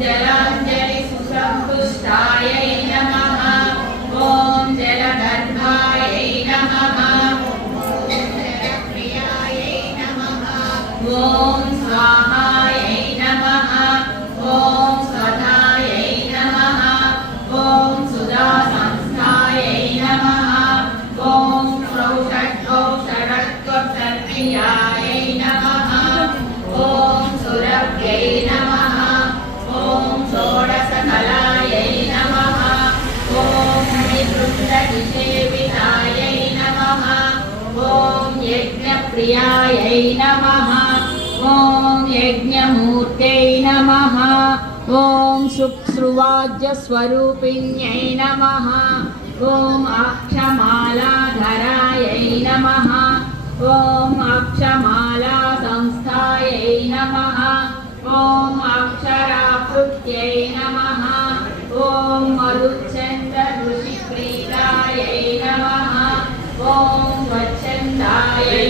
Yeah. प्रियायै नमः। ॐ यज्ञमूर्त्यै नमः। ॐ शुक्सुवाद्यस्वरूपिण्यै नमः। ॐ अक्षमालाधरायै नमः। ॐ अक्षमाला संस्थायै नमः। ॐ अक्षराकृत्यै नमः। ॐ मधुचन्द्रऋषिप्रीतायै नमः। ॐ वच्छन्दायै